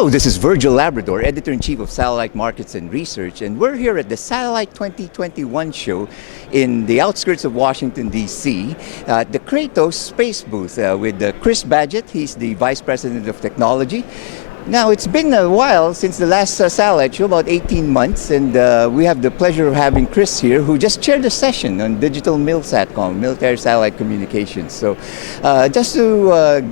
Hello, this is Virgil Labrador, Editor-in-Chief of Satellite Markets and Research, and we're here at the Satellite 2021 show in the outskirts of Washington, D.C., at the Kratos space booth with Chris Badgett. He's the Vice President of Technology. Now, it's been a while since the last satellite show, about 18 months, and we have the pleasure of having Chris here, who just chaired a session on digital MILSATCOM, military satellite communications. So just to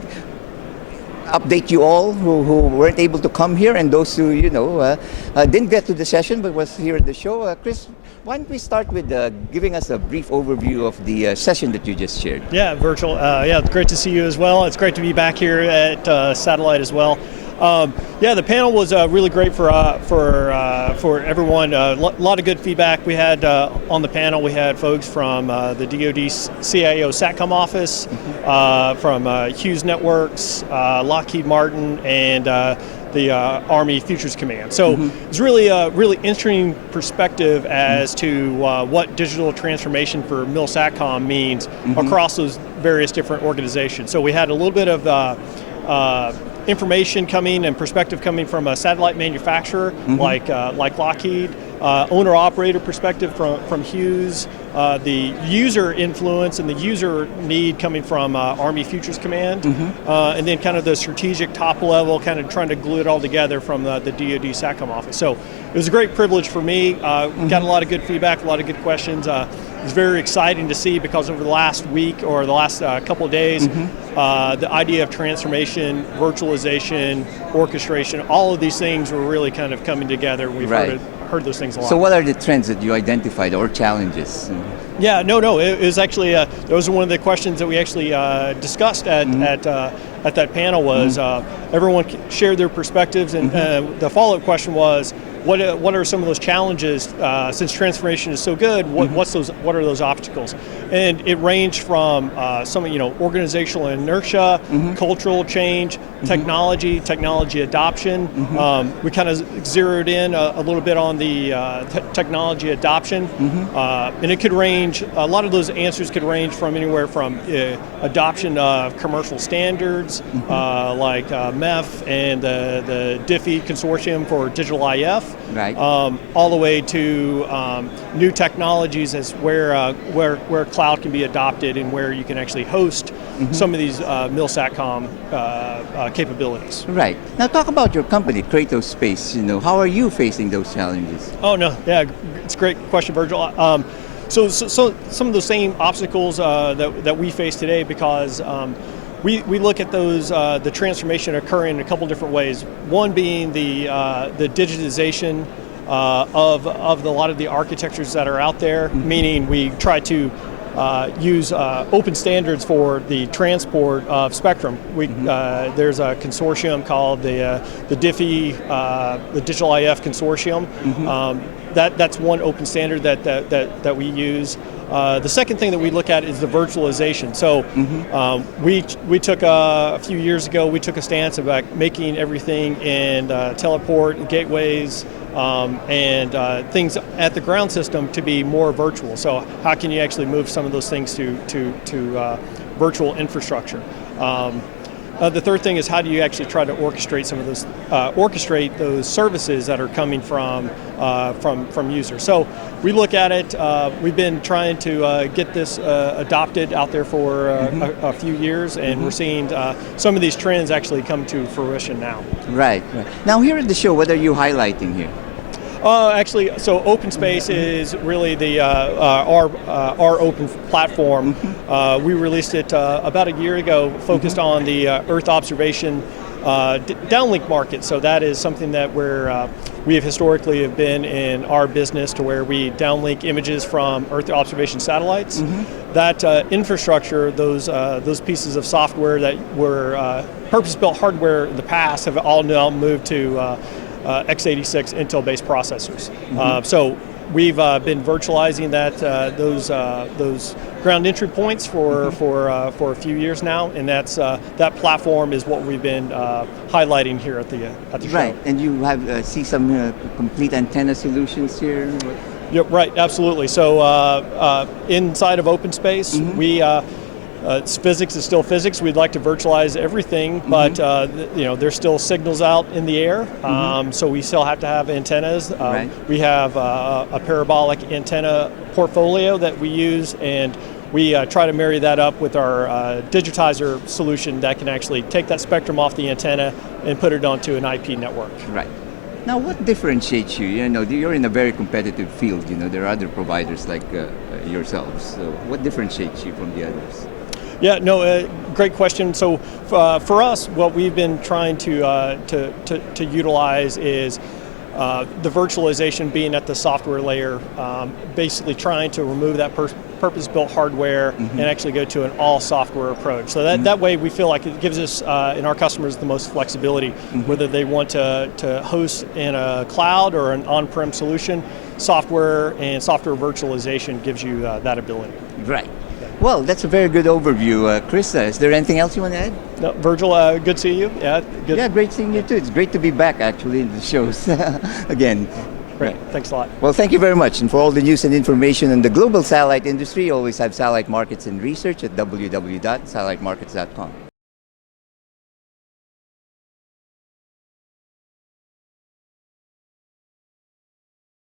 update you all who weren't able to come here and those who, didn't get to the session but was here at the show. Chris, why don't we start with giving us a brief overview of the session that you just shared? Yeah, Virgil. It's great to see you as well. It's great to be back here at Satellite as well. The panel was really great for everyone. A lot of good feedback we had on the panel. We had folks from the DoD CIO SATCOM office, from Hughes Networks, Lockheed Martin, and the Army Futures Command. So it's really a really interesting perspective as to what digital transformation for MILSATCOM means across those various different organizations. So we had a little bit of information coming and perspective coming from a satellite manufacturer like Lockheed, owner-operator perspective from Hughes, the user influence and the user need coming from Army Futures Command, and then kind of the strategic top level, kind of trying to glue it all together from the DoD SATCOM office. So it was a great privilege for me. Got a lot of good feedback, a lot of good questions. It was very exciting to see because over the last week or the last couple of days, the idea of transformation, virtualization, orchestration, all of these things were really kind of coming together. We've heard those things a lot. So what are the trends that you identified or challenges? Yeah, it was actually, those are one of the questions that we actually discussed at that panel was everyone shared their perspectives, and the follow-up question was, what are some of those challenges since transformation is so good? What are those obstacles? And it ranged from some organizational inertia, cultural change, technology adoption. We kind of zeroed in a little bit on the technology adoption, and it could range. A lot of those answers could range from anywhere from adoption of commercial standards like MEF and the DIFI consortium for digital IF. All the way to new technologies as where cloud can be adopted and where you can actually host some of these MILSATCOM capabilities. Right. Now talk about your company, Kratos Space. How are you facing those challenges? Oh no, yeah, it's a great question, Virgil. So some of the same obstacles that we face today, because we look at those the transformation occurring in a couple different ways. One being the digitization of a lot of the architectures that are out there, meaning we try to use open standards for the transport of spectrum. There's a consortium called the DIFI, the Digital IF Consortium. That's one open standard that we use. The second thing that we look at is the virtualization. So we took a few years ago, we took a stance about making everything in teleport, gateways, and things at the ground system to be more virtual. So how can you actually move some of those things to virtual infrastructure? The third thing is, how do you actually try to orchestrate some of those, orchestrate those services that are coming from users? So we look at it. We've been trying to get this adopted out there for a few years, and we're seeing some of these trends actually come to fruition now. Right. Now here at the show, what are you highlighting here? Actually, so Open Space is really the our open platform. We released it about a year ago, focused on the Earth observation downlink market. So that is something that we have historically have been in our business, to where we downlink images from Earth observation satellites. That infrastructure, those pieces of software that were purpose-built hardware in the past, have all now moved to x86 Intel-based processors. So we've been virtualizing those ground entry points for a few years now, and that platform is what we've been highlighting here at the show. Right, and you have see some complete antenna solutions here. Yep, right, absolutely. So inside of Open Space, we physics is still physics. We'd like to virtualize everything, but there's still signals out in the air, so we still have to have antennas. Right. We have a parabolic antenna portfolio that we use, and we try to marry that up with our digitizer solution that can actually take that spectrum off the antenna and put it onto an IP network. Right. Now, what differentiates you? You know, you're in a very competitive field. You know, there are other providers like yourselves. So, what differentiates you from the others? Yeah, no, great question. So, for us, what we've been trying to utilize is the virtualization being at the software layer, basically trying to remove that purpose-built hardware and actually go to an all-software approach. So that way we feel like it gives us and our customers the most flexibility, whether they want to host in a cloud or an on-prem solution. Software and software virtualization gives you that ability. Right. Well, that's a very good overview. Krista, is there anything else you want to add? No, Virgil, good seeing you. Yeah, good. Yeah, great seeing you too. It's great to be back actually in the shows again. Great, thanks a lot. Well, thank you very much. And for all the news and information on the global satellite industry, always have Satellite Markets and Research at www.satellitemarkets.com.